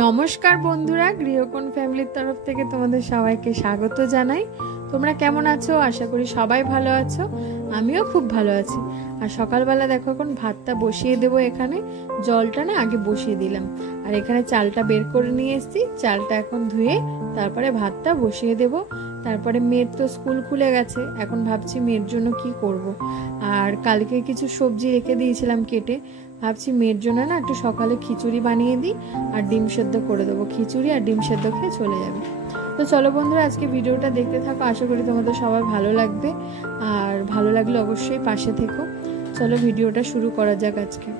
নমস্কার বন্ধুরা, গৃহকোণ ফ্যামিলির তরফ থেকে তোমাদের সবাইকে স্বাগত জানাই। তোমরা কেমন আছো? আশা করি সবাই ভালো আছো। আমিও খুব ভালো আছি। আর সকালবেলা দেখো এখন ভাতটা বসিয়ে দেবো। এখানে জলটা না আগে বসিয়ে দিলাম, আর এখানে চালটা বের করে নিয়ে এসেছি। চালটা এখন ধুয়ে তারপরে ভাতটা বসিয়ে দেবো। তারপরে মেয়ের তো স্কুল খুলে গেছে, এখন ভাবছি মেয়ের জন্য কি করব। আর কালকে কিছু সবজি রেখে দিয়েছিলাম কেটে, ভাবছি মেয়ের জন্য না একটু সকালে খিচুড়ি বানিয়ে দিই আর ডিম সেদ্ধ করে দেবো। খিচুড়ি আর ডিম সেদ্ধ খেয়ে চলে যাবে। তো চলো বন্ধুরা, আজকে ভিডিওটা দেখতে থাকো। আশা করি তোমাদের সবার ভালো লাগবে, আর ভালো লাগলে অবশ্যই পাশে থেকো। চলো ভিডিওটা শুরু করা যাক আজকে।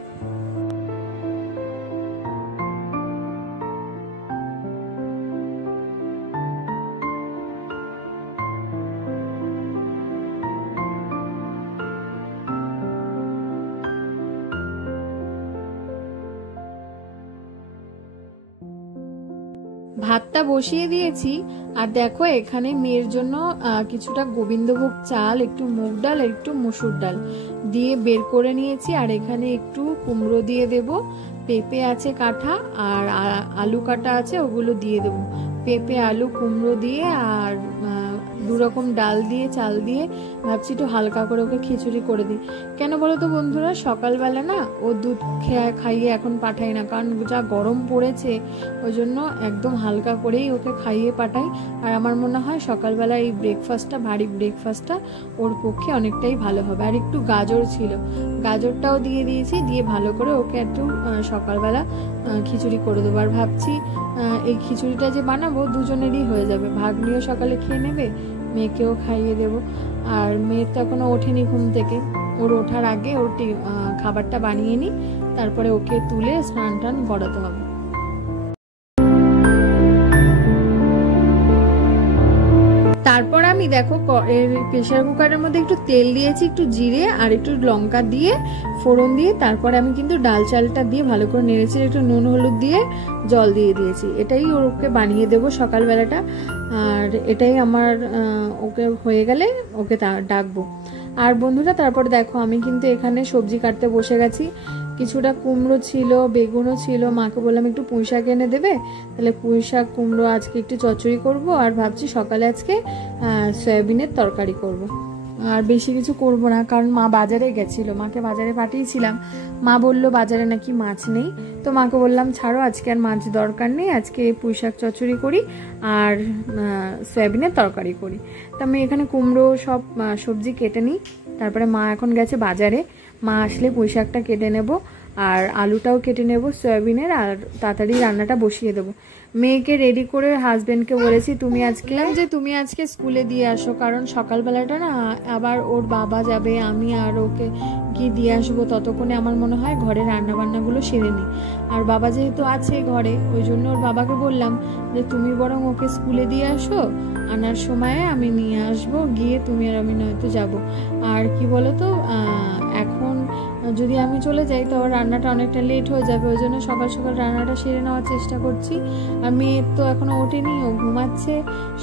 ভাতটা বসিয়ে দিয়েছি, আর দেখো এখানে মেয়ের জন্য কিছুটা গোবিন্দভোগ চাল, একটু মুগ ডাল, একটু মসুর ডাল দিয়ে বের করে নিয়েছি। আর এখানে একটু কুমড়ো দিয়ে দেব, পেঁপে আছে কাটা, আর আলু কাটা আছে, ওগুলো দিয়ে দেব। পেঁপে, আলু, কুমড়ো দিয়ে আর দু রকম ডাল দিয়ে, চাল দিয়ে ভাবছি একটু হালকা করে ওকে খিচুড়ি করে দিই। কেন বলো তো বন্ধুরা, সকালবেলা না ও দুধ খাইয়ে এখন পাঠাই না, কারণ যা গরম পড়েছে, ওই জন্য একদম হালকা করেই ওকে খাইয়ে পাঠাই। আর আমার মনে হয় সকালবেলা এই ব্রেকফাস্টটা, ভারী ব্রেকফাস্টটা ওর পক্ষে অনেকটাই ভালো হবে। আর একটু গাজর ছিল, গাজরটাও দিয়ে দিয়েছি, দিয়ে ভালো করে ওকে একটু সকালবেলা খিচুড়ি করে দেবো। আর ভাবছি এই খিচুড়িটা যে বানাবো দুজনেরই হয়ে যাবে, ভাগ্নিও সকালে খেয়ে নেবে, মেয়েকেও খাইয়ে দেবো। আর মেয়ের তো এখনো ওঠেনি ঘুম থেকে, ওর ওঠার আগে ওর খাবারটা বানিয়ে নিই, তারপরে ওকে তুলে স্নান টান করাতে হবে। তারপর আমি দেখো প্রেসার কুকারের মধ্যে একটু তেল দিয়েছি, একটু জিরে আর একটু লঙ্কা দিয়ে ফোড়ন দিয়ে, তারপরে আমি কিন্তু ডাল চালটা দিয়ে ভালো করে নেড়েছি, একটু নুন হলুদ দিয়ে জল দিয়ে দিয়েছি। এটাই ওকে বানিয়ে দেবো সকালবেলাটা। আর এটাই আমার ওকে হয়ে গেলে ওকে ডাকবো। আর বন্ধুরা তারপর দেখো আমি কিন্তু এখানে সবজি কাটতে বসে গেছি। কিছুটা কুমড়ো ছিল, বেগুনও ছিল, মাকে বললাম একটু পুঁই শাক এনে দেবে, তাহলে পুঁই শাক কুমড়ো আজকে একটু চচ্চড়ি করব। আর ভাবছি সকালে আজকে সয়াবিনের তরকারি করব। আর বেশি কিছু করব না, কারণ মা বাজারে গেছিল, মাকে বাজারে পাঠিয়েছিলাম। মা বলল বাজারে নাকি মাছ নেই, তো মাকে বললাম ছাড়ো, আজকে আর মাছ দরকার নেই, আজকে পুঁই শাক চচ্চড়ি করি আর সয়াবিনের তরকারি করি। তো আমি এখানে কুমড়ো সব সবজি কেটে নিই, তারপরে মা এখন গেছে বাজারে। মা আসলে পুঁই শাকটা কেটে নেব, আর আলুটাও কেটে নেব সয়াবিনের, আর তাড়াতাড়ি রান্নাটা বসিয়ে দেবো। মেয়েকে রেডি করে হাজবেন্ডকে বলেছি তুমি আজকে স্কুলে দিয়ে আসো, কারণ সকালবেলাটা না আবার ওর বাবা যাবে, আমি আর ওকে গিয়ে দিয়ে আসবো। ততক্ষণে আমার মনে হয় ঘরে রান্না বান্নাগুলো সেরে নিই। আর বাবা যেহেতু আছে ঘরে, ওই জন্য ওর বাবাকে বললাম যে তুমি বরং ওকে স্কুলে দিয়ে আসো, আনার সময় আমি নিয়ে আসবো, গিয়ে তুমি আর আমি নয়তো যাবো। আর কি বলতো, এখন যদি আমি চলে যাই তো রান্নাটা অনেকটা লেট হয়ে যাবে, ওই জন্য সকাল সকাল রান্নাটা সেরে নেওয়ার চেষ্টা করছি। আর মেয়ে তো এখনো ওঠেনি, ও ঘুমাচ্ছে,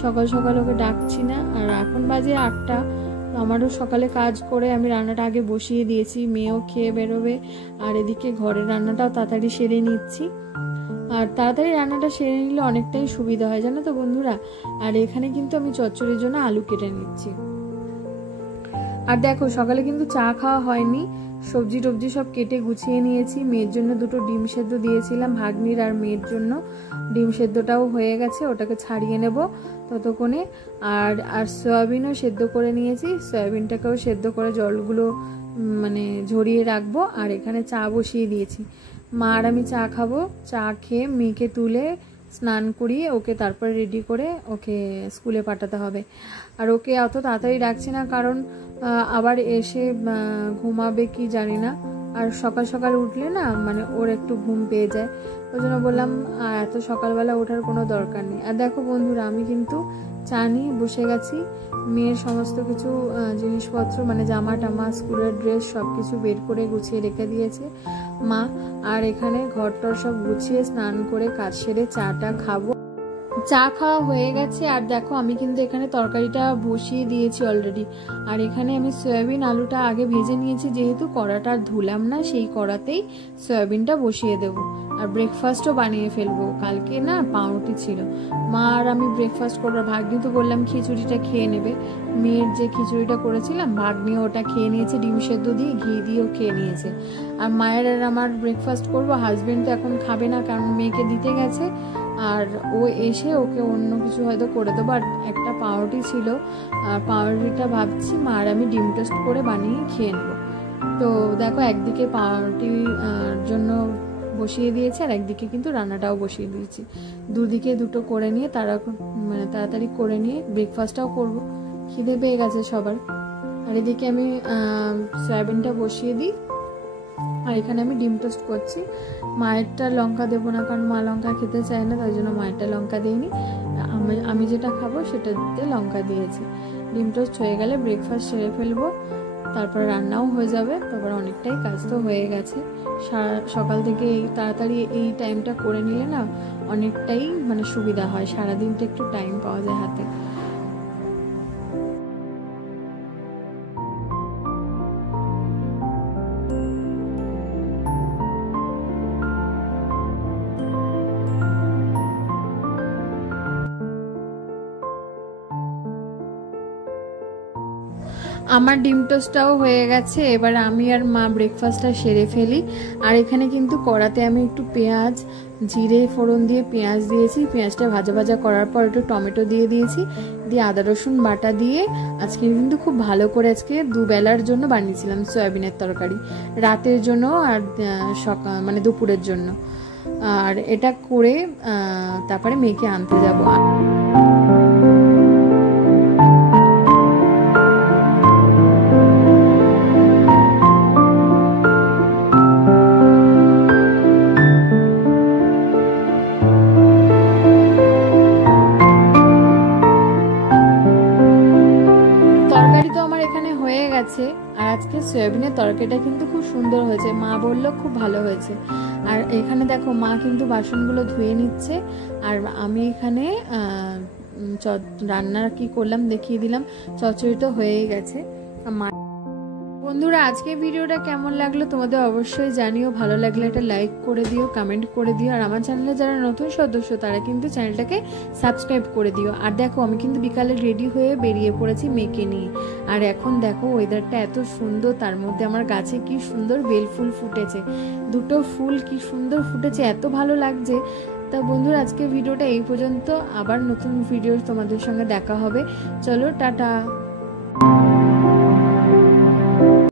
সকাল সকাল ওকে ডাকছি না। আর এখন বাজে 8টা, আমারও সকালে কাজ করে আমি রান্নাটা আগে বসিয়ে দিয়েছি, মেয়েও খেয়ে বেরোবে। আর এদিকে ঘরের রান্নাটাও তাড়াতাড়ি সেরে নিচ্ছি। আর তাড়াতাড়ি রান্নাটা সেরে নিলে অনেকটাই সুবিধা হয়, জানো তো বন্ধুরা। আর এখানে কিন্তু আমি চচ্চড়ির জন্য আলু কেটে নিচ্ছি। আর দেখো সকালে কিন্তু চা খাওয়া হয়নি, সবজি টবজি সব কেটে গুছিয়ে নিয়েছি। মেয়ের জন্য 2টো ডিম সেদ্ধ দিয়েছিলাম, ভাগ্নির আর মেয়ের জন্য। ডিম সেদ্ধটাও হয়ে গেছে, ওটাকে ছাড়িয়ে নেব ততক্ষণে। আর সয়াবিনও সেদ্ধ করে নিয়েছি, সয়াবিনটাকেও সেদ্ধ করে জলগুলো মানে ঝরিয়ে রাখবো। আর এখানে চা বসিয়ে দিয়েছি, মা আর আমি চা খাবো। চা খেয়ে মেয়েকে তুলে স্নান করিয়ে ওকে তারপরে রেডি করে ওকে স্কুলে পাঠাতে হবে। আর ওকে অত তাড়াতাড়ি ডাকছি না, কারণ আবার এসে ঘুমাবে কি জানি না। আর সকাল সকাল উঠলে না মানে ওর একটু ঘুম পেয়ে যায়, ওই জন্য বললাম এত সকালবেলা ওঠার কোনো দরকার নেই। আর দেখো বন্ধুরা, আমি কিন্তু চা নিয়ে বসে গেছি। মেয়ের সমস্ত কিছু জিনিসপত্র মানে জামা টামা, স্কুলের ড্রেস সব কিছু বের করে গুছিয়ে রেখে দিয়েছে মা। আর এখানে ঘরটর সব গুছিয়ে স্নান করে কাজ সেরে চাটা খাবো। চা খাওয়া হয়ে গেছে। আর দেখো আমি কিন্তু এখানে তরকারিটা বসিয়ে দিয়েছি অলরেডি। আর এখানে আমি সয়াবিন আলুটা আগে ভেজে নিয়েছি, যেহেতু কড়াটা আর ধুলাম না, সেই কড়াতেই সয়াবিনটা বসিয়ে দেবো। আর ব্রেকফাস্টও বানিয়ে ফেলবো, কালকে না পাউরুটি ছিল। মা আর আমি ব্রেকফাস্ট করবো। ভাগ্নি তো বললাম খিচুড়িটা খেয়ে নেবে, মেয়ের যে খিচুড়িটা করেছিলাম ভাগ্নি ওটা খেয়ে নিয়েছে, ডিম সেদ্ধ দিয়ে ঘি দিয়েও খেয়ে নিয়েছে। আর মায়ের আর আমার ব্রেকফাস্ট করবো। হাজবেন্ড তো এখন খাবে না, কারণ মেয়েকে দিতে গেছে। আর ও এসে ওকে অন্য কিছু হয়তো করে দেবো। আর একটা পাউরুটি ছিল, আর পাউরুটিটা ভাবছি মা আর আমি ডিম টোস্ট করে বানিয়ে খেয়ে নেবো। তো দেখো একদিকে পাউরুটির জন্য বসিয়ে দিয়েছি, আর একদিকে কিন্তু রান্নাটাও বসিয়ে দিয়েছি। দুদিকে দুটো করে নিয়ে তাড়াতাড়ি করে নিয়ে ব্রেকফাস্টটাও করব। খিদে পেয়ে গেছে সবার। আর এদিকে আমি সয়াবিনটা বসিয়ে দিই, আর এখানে আমি ডিম টোস্ট করছি। মায়েরটা লঙ্কা দেবো না, কারণ মা লঙ্কা খেতে চায় না, তাই জন্য মায়েরটা লঙ্কা দিইনি। আমি যেটা খাবো সেটাতে লঙ্কা দিয়েছি। ডিম টোস্ট হয়ে গেলে ব্রেকফাস্ট সেরে ফেলবো, তারপর রান্নাও হয়ে যাবে। তারপর অনেকটাই কাজ তো হয়ে গেছে। সকাল থেকে তাড়াতাড়ি এই টাইমটা করে নিলে না অনেকটাই সুবিধা হয়, সারাদিনটা একটু টাইম পাওয়া যায় হাতে। আমার ডিম টোস্টটাও হয়ে গেছে। এবার আমি আর মা ব্রেকফাস্টটা সেরে ফেলি। আর এখানে কিন্তু কড়াতে আমি একটু পেঁয়াজ জিরে ফোড়ন দিয়ে পেঁয়াজ দিয়েছি। পেঁয়াজটা ভাজা ভাজা করার পর একটু টমেটো দিয়ে দিয়েছি, দিয়ে আদা রসুন বাটা দিয়ে আজকে কিন্তু খুব ভালো করে আজকে দুবেলার জন্য বানিয়েছিলাম সয়াবিনের তরকারি, রাতের জন্য আর দুপুরের জন্য। আর এটা করে তারপরে মেয়েকে আনতে যাবো। আর আজকে সয়াবিনের তরকারিটা কিন্তু খুব সুন্দর হয়েছে, মা বললো খুব ভালো হয়েছে। আর এখানে দেখো মা কিন্তু বাসনগুলো ধুয়ে নিচ্ছে, আর আমি এখানে রান্না কি করলাম দেখিয়ে দিলাম। চচ্চড়ি তো হয়েই গেছে। বন্ধুরা আজকে ভিডিওটা কেমন লাগলো তোমাদের অবশ্যই জানিও। ভালো লাগলে একটা লাইক করে দিও, কমেন্ট করে দিও। আর আমার চ্যানেলে যারা নতুন সদস্য তারা কিন্তু চ্যানেলটাকে সাবস্ক্রাইব করে দিও। আর দেখো আমি কিন্তু বিকালে রেডি হয়ে বেরিয়ে পড়েছি মেয়েকে নিয়ে। আর এখন দেখো ওয়েদারটা এত সুন্দর, তার মধ্যে আমার গাছে কি সুন্দর বেল ফুল ফুটেছে, দুটো ফুল কি সুন্দর ফুটেছে, এত ভালো লাগছে। তা বন্ধুরা আজকে ভিডিওটা এই পর্যন্ত, আবার নতুন ভিডিও তোমাদের সঙ্গে দেখা হবে। চলো টাটা।